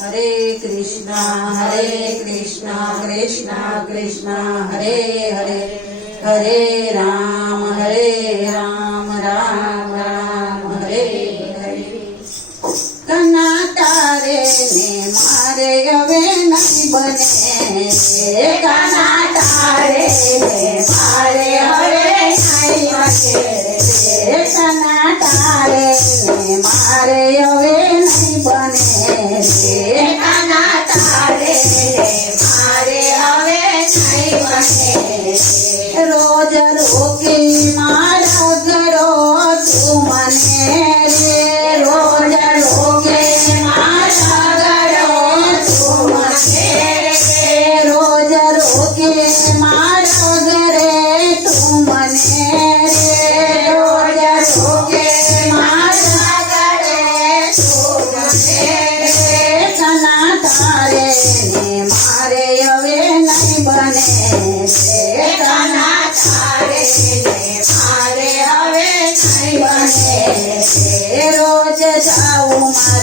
हरे कृष्णा हरे कृष्णा कृष्णा कृष्णा, हरे हरे। हरे राम हरे राम राम राम, हरे हरे। कना तारे ने मारे अवे नहीं बने। कना तारे ने मारे अवे नहीं बने। कना तारे ने मारे अवे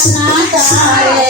Krishna Kaya.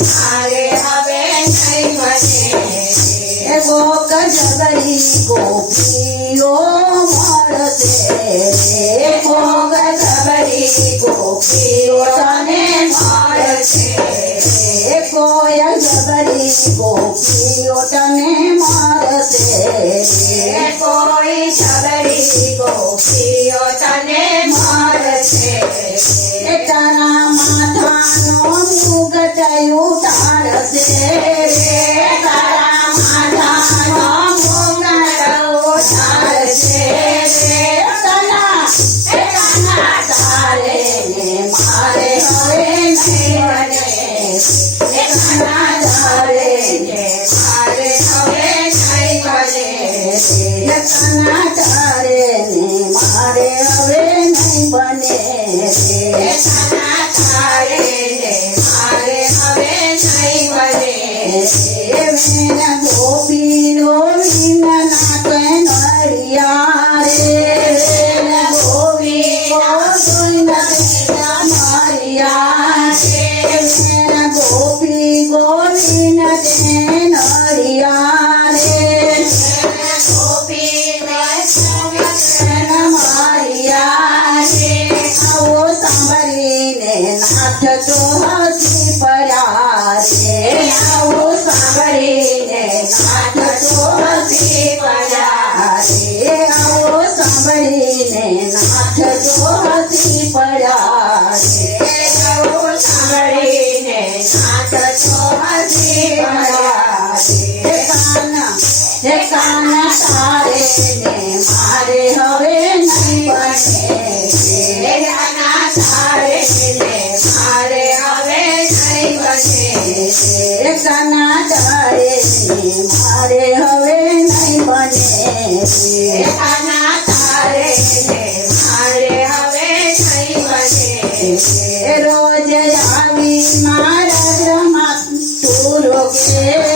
મારે હવે નહીં મને ગોપ જગરી ગોપીઓ મળશે. ભોગ જબરી ગોપીઓ તને ঠিকানা সারে নে মারে হবে জীবনে ঠিকানা সারে নে মারে হবে জীবনে ঠিকানা সারে নে মারে হবে জীবনে ঠিকানা সারে নে মারে হবে জীবনে রোজ যাবি মারা জমা তুলোকে